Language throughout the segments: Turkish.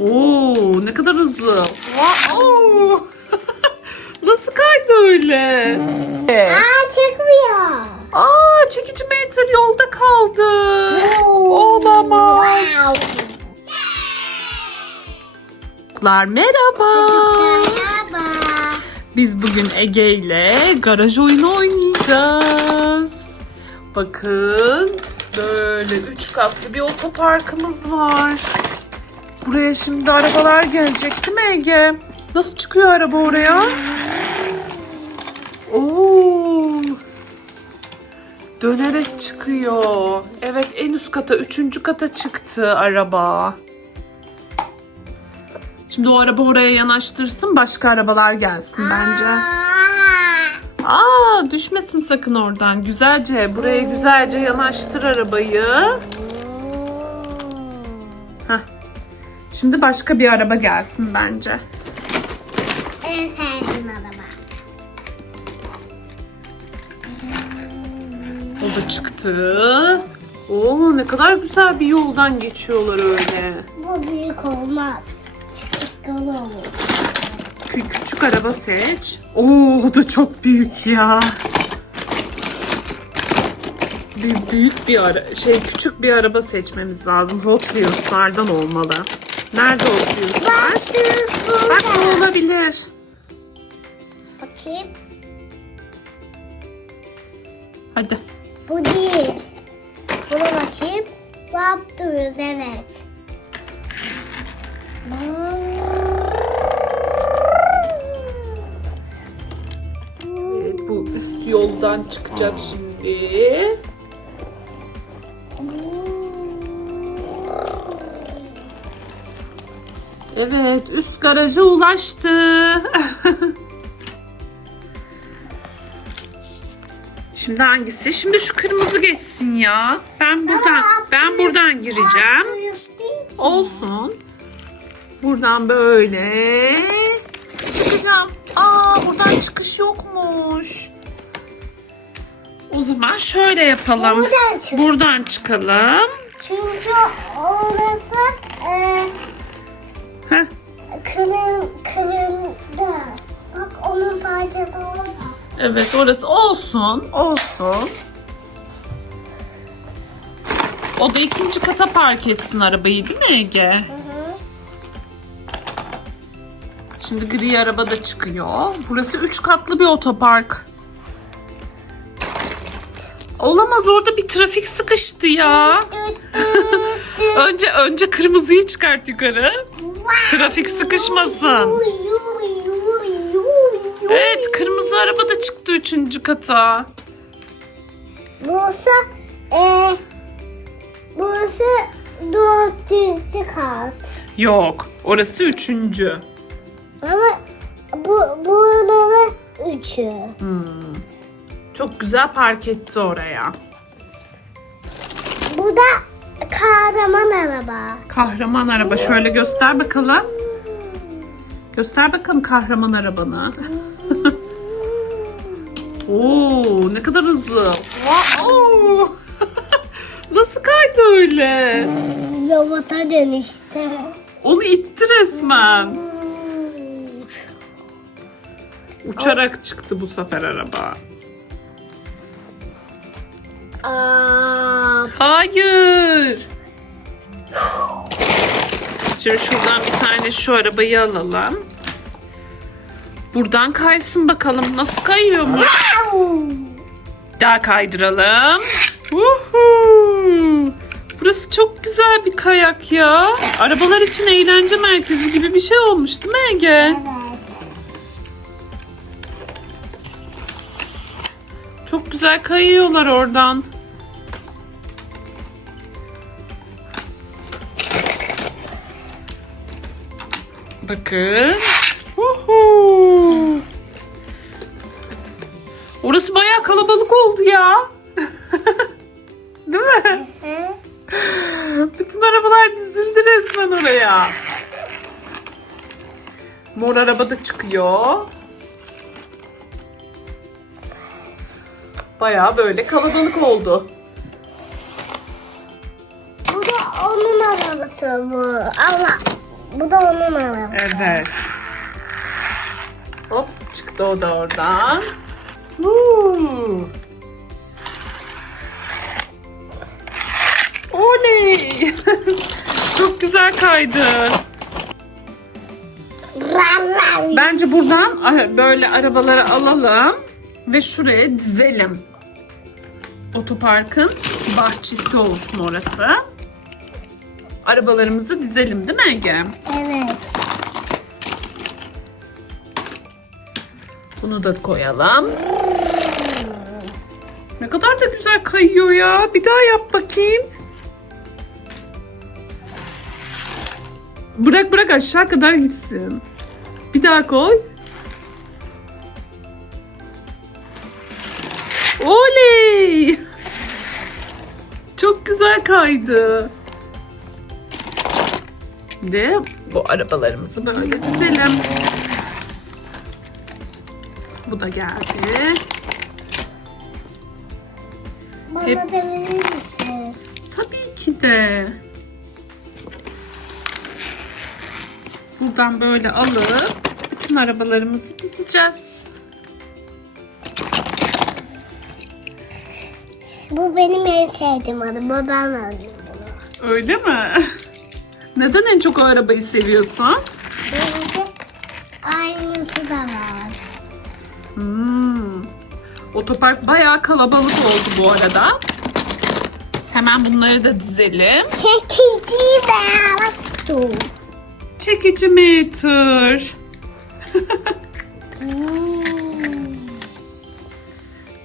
Oo, ne kadar hızlı. Oo. Nasıl kaydı öyle? Aa çıkmıyor. Aa, çekici metre yolda kaldı. Olamaz. Wow. Çocuklar merhaba. Merhaba. Biz bugün Ege ile garaj oyunu oynayacağız. Bakın böyle üç katlı bir otoparkımız var. Buraya şimdi arabalar gelecek değil mi Ege? Nasıl çıkıyor araba oraya? Oo. Dönerek çıkıyor. Evet en üst kata, üçüncü kata çıktı araba. Şimdi o araba oraya yanaştırsın başka arabalar gelsin bence. Aa. Düşmesin sakın oradan. Güzelce buraya güzelce yanaştır arabayı. Şimdi başka bir araba gelsin bence. En sevdiğim araba. O da çıktı. Oo ne kadar güzel bir yoldan geçiyorlar öyle. Bu büyük olmaz. Küçük olur. Kü- küçük araba seç. Oo o da çok büyük ya. Bir, büyük bir ara şey küçük bir araba seçmemiz lazım. Hot Wheels'lardan olmalı. Nerede? Düz Bak bu olabilir. Bakayım. Hadi. Bu değil. Buna bakayım. Bu yaptırıyoruz evet. Evet bu üst yoldan çıkacak şimdi. Evet üst garaja ulaştı. Şimdi hangisi? Şimdi şu kırmızı geçsin ya. Ben buradan ben buradan gireceğim. Olsun. Buradan böyle çıkacağım. Aa buradan çıkış yokmuş. O zaman şöyle yapalım. Buradan çık. Buradan çıkalım. Çünkü orası e, Heh, kırıl, kırıldı. Bak onun parçası orada. evet orası olsun. Olsun. O da ikinci kata park etsin arabayı değil mi Ege? Hı hı. Şimdi gri araba da çıkıyor. Burası üç katlı bir otopark. Olamaz orada bir trafik sıkıştı ya. önce önce kırmızıyı çıkart yukarı. Trafik sıkışmasın. Evet kırmızı araba da çıktı üçüncü kata. Burası e, burası dördüncü kat. Yok orası üçüncü. Ama bu buraları üçü. Çok güzel park etti oraya. Bu da kahraman araba. Kahraman araba şöyle göster bakalım. Göster bakalım kahraman arabanı. Oo, ne kadar hızlı. Oo. Nasıl kaydı öyle? Robota dönüştü. Onu itti resmen. Uçarak çıktı bu sefer araba. Aa, Hayır. Şimdi şuradan bir tane şu arabayı alalım. Buradan kaysın bakalım nasıl kayıyormuş. Daha kaydıralım. Uhu. Burası çok güzel bir kayak ya. Arabalar için eğlence merkezi gibi bir şey olmuş değil mi Ege? evet. Çok güzel kayıyorlar oradan. Bakın. Uhu. Orası bayağı kalabalık oldu ya. Değil mi? Bütün arabalar dizildi resmen oraya. Mor araba da çıkıyor. Bayağı böyle kalabalık oldu. Bu da onun arabası bu. Allah. Bu da onun arabası. Evet. Hop çıktı o da oradan. Woo. Oley! Çok güzel kaydı. Bence buradan ara- böyle arabaları alalım ve şuraya dizelim. Otoparkın bahçesi olsun orası. Arabalarımızı dizelim değil mi Ege? Evet. Bunu da koyalım. Ne kadar da güzel kayıyor ya. Bir daha yap bakayım. Bırak bırak aşağı kadar gitsin. Bir daha koy. Oley! Çok güzel kaydı. Şimdi bu arabalarımızı böyle dizelim. Bu da geldi. Bana Hep- da verir misin? Tabii ki de. Buradan böyle alıp bütün arabalarımızı dizeceğiz. Bu benim en sevdiğim araba. Ben aldım bunu. Öyle mi? Neden en çok o arabayı seviyorsun? Çünkü aynısı da var. Hmm. Otopark bayağı kalabalık oldu bu arada. Hemen bunları da dizelim. Çekici beyaz. Çekici meter.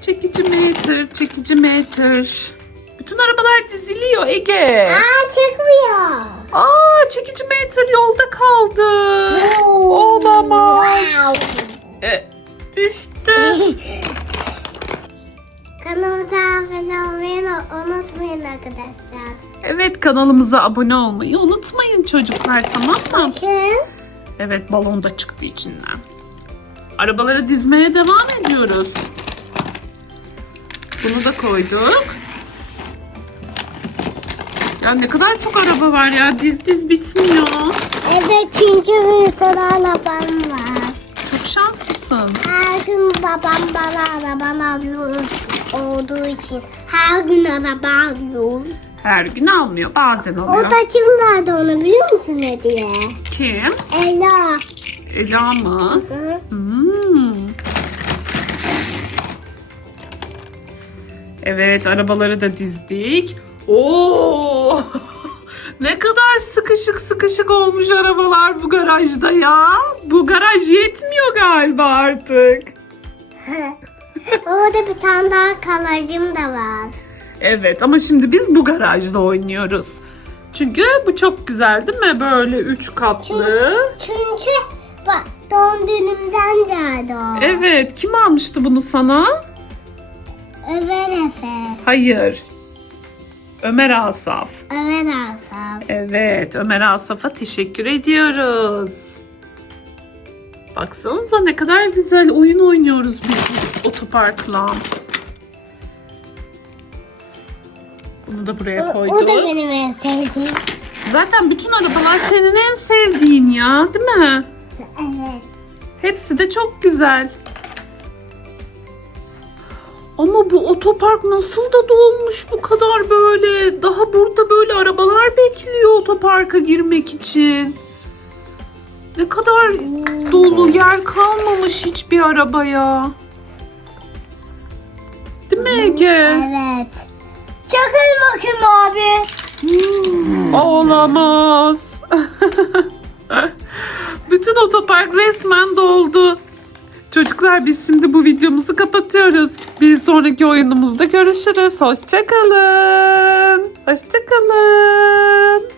Çekici meter, çekici meter. Bütün arabalar diziliyor Ege. Aa çıkmıyor. Aa çekici meter yolda kaldı. Olamaz. E, düştü. Kanalımıza abone olmayı unutmayın arkadaşlar. Evet kanalımıza abone olmayı unutmayın çocuklar tamam mı? Bakın. Evet balon da çıktı içinden. Arabaları dizmeye devam ediyoruz. Bunu da koyduk. Ya ne kadar çok araba var ya. Diz diz bitmiyor. Evet çünkü bir sürü arabam var. Çok şanslısın. Her gün babam bana araba alıyor olduğu için. Her gün araba alıyor. Her gün almıyor. Bazen O alıyor. da kim verdi onu biliyor musun hediye? Kim? Ela. Ela mı? Hmm. Evet arabaları da dizdik. Oo! ne kadar sıkışık sıkışık olmuş arabalar bu garajda ya. Bu garaj yetmiyor galiba artık. Orada bir tane daha kalacım da var. Evet ama şimdi biz bu garajda oynuyoruz. Çünkü bu çok güzel değil mi? Böyle üç Çünkü, katlı. çünkü bak doğum günümden geldi o. Evet kim almıştı bunu sana? Ömer Efe. Hayır. Ömer Asaf. Ömer Asaf. Evet, Ömer Asaf'a teşekkür ediyoruz. Baksanıza ne kadar güzel oyun oynuyoruz biz bu otoparkla. Bunu da buraya O, koyduk. o da benim en sevdiğim. Zaten bütün arabalar senin en sevdiğin ya, değil mi? Evet. Hepsi de çok güzel. Ama bu otopark nasıl da dolmuş bu kadar böyle. Daha burada böyle arabalar bekliyor otoparka girmek için. Ne kadar dolu yer kalmamış hiçbir arabaya. Değil mi Ege? Evet. Çakıl bakayım abi. Olamaz. Bütün otopark resmen doldu. Çocuklar biz şimdi bu videomuzu kapatıyoruz. Bir sonraki oyunumuzda görüşürüz. Hoşçakalın. Hoşçakalın.